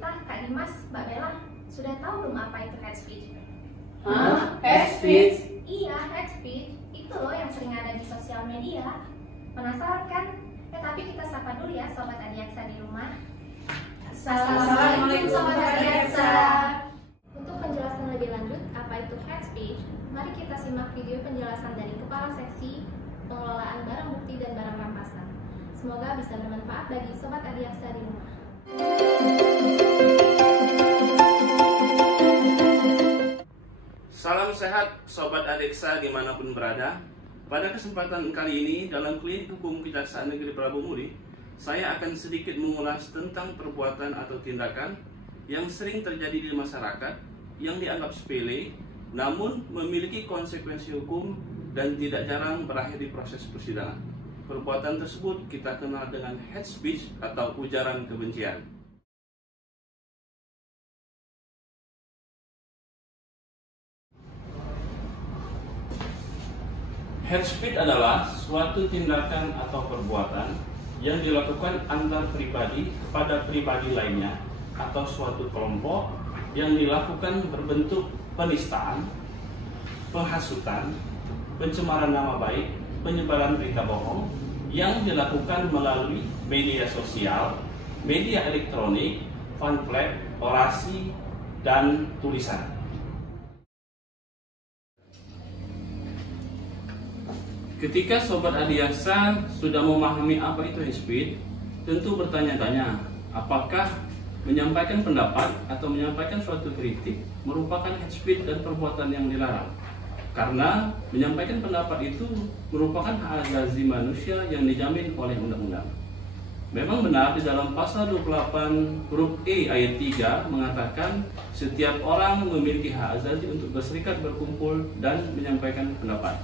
kita, Kak Dimas, Mbak Bella, sudah tahu belum apa itu hate speech? Hah? Hate speech? Iya, hate speech. Itu loh yang sering ada di sosial media. Penasaran kan? Tapi kita sapa dulu ya Sobat Adiaksa di rumah. Assalamualaikum Sobat Adiaksa. Untuk penjelasan lebih lanjut apa itu hate speech, mari kita simak video penjelasan dari Kepala Seksi Pengelolaan Barang Bukti dan Barang Rampasan. Semoga bisa bermanfaat bagi Sobat Adiaksa di rumah. Salam sehat Sobat Adiaksa dimanapun berada. Pada kesempatan kali ini dalam Klinik Hukum Kejaksaan Negeri Prabu Muli, saya akan sedikit mengulas tentang perbuatan atau tindakan yang sering terjadi di masyarakat yang dianggap sepele, namun memiliki konsekuensi hukum dan tidak jarang berakhir di proses persidangan. Perbuatan tersebut kita kenal dengan hate speech atau ujaran kebencian. Hate speech adalah suatu tindakan atau perbuatan yang dilakukan antar pribadi kepada pribadi lainnya atau suatu kelompok yang dilakukan berbentuk penistaan, penghasutan, pencemaran nama baik, penyebaran berita bohong yang dilakukan melalui media sosial, media elektronik, pamflet, orasi, dan tulisan. Ketika Sobat Adiaksa sudah memahami apa itu hate speech, tentu bertanya-tanya, apakah menyampaikan pendapat atau menyampaikan suatu kritik merupakan hate speech dan perbuatan yang dilarang? Karena menyampaikan pendapat itu merupakan hak asasi manusia yang dijamin oleh undang-undang. Memang benar di dalam pasal 28 huruf E ayat 3 mengatakan setiap orang memiliki hak asasi untuk berserikat, berkumpul, dan menyampaikan pendapat.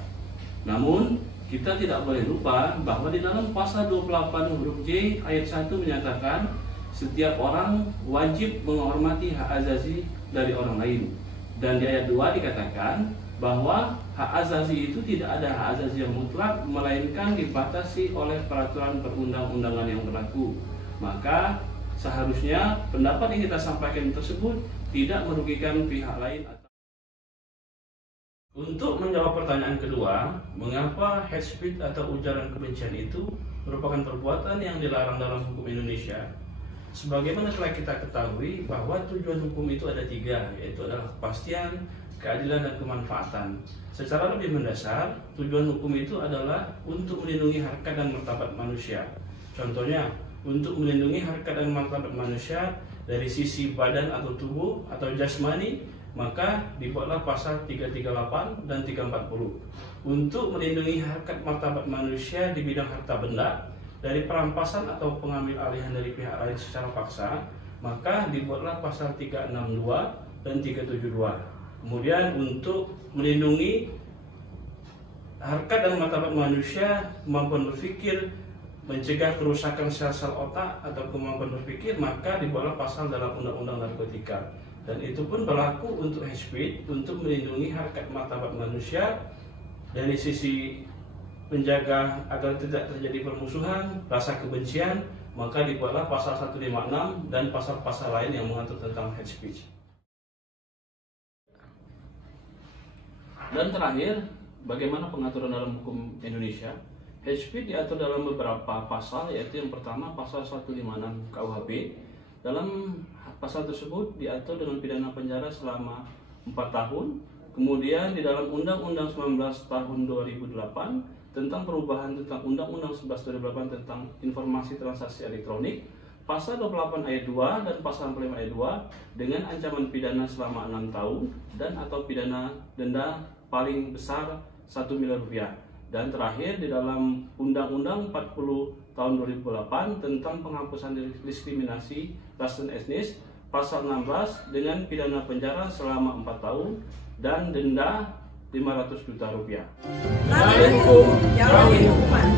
Namun, kita tidak boleh lupa bahwa di dalam pasal 28 huruf J ayat 1 menyatakan setiap orang wajib menghormati hak asasi dari orang lain. Dan di ayat 2 dikatakan bahwa hak asasi itu tidak ada hak asasi yang mutlak, melainkan dibatasi oleh peraturan perundang-undangan yang berlaku. Maka seharusnya pendapat yang kita sampaikan tersebut tidak merugikan pihak lain. Untuk menjawab pertanyaan kedua, mengapa hate speech atau ujaran kebencian itu merupakan perbuatan yang dilarang dalam hukum Indonesia? Sebagaimana telah kita ketahui bahwa tujuan hukum itu ada tiga, yaitu adalah kepastian, keadilan, dan kemanfaatan. Secara lebih mendasar, tujuan hukum itu adalah untuk melindungi harkat dan martabat manusia. Contohnya, untuk melindungi harkat dan martabat manusia dari sisi badan atau tubuh atau jasmani, maka dibuatlah pasal 338 dan 340. Untuk melindungi harkat martabat manusia di bidang harta benda dari perampasan atau pengambil alihan dari pihak lain secara paksa, maka dibuatlah pasal 362 dan 372. Kemudian untuk melindungi harkat dan martabat manusia, kemampuan berpikir, mencegah kerusakan sel-sel otak atau kemampuan berpikir, maka dibuatlah pasal dalam Undang-Undang Narkotika. Dan itu pun berlaku untuk hate speech, untuk melindungi harkat martabat manusia dari sisi menjaga agar tidak terjadi permusuhan, rasa kebencian, maka dibuatlah pasal 156 dan pasal-pasal lain yang mengatur tentang hate speech. Dan terakhir, bagaimana pengaturan dalam hukum Indonesia? Hate speech diatur dalam beberapa pasal, yaitu yang pertama pasal 156 KUHP. Dalam pasal tersebut diatur dengan pidana penjara selama 4 tahun. Kemudian di dalam Undang-Undang 19 tahun 2008 tentang perubahan tentang Undang-Undang 11 2008 tentang informasi transaksi elektronik, pasal 28 ayat 2 dan pasal 45 ayat 2 dengan ancaman pidana selama 6 tahun dan atau pidana denda paling besar 1 miliar rupiah. Dan terakhir di dalam Undang-Undang 40 tahun 2008 tentang penghapusan diskriminasi ras dan etnis, pasal 16 dengan pidana penjara selama 4 tahun dan denda 500 juta rupiah. Hukum, jauhi hukuman.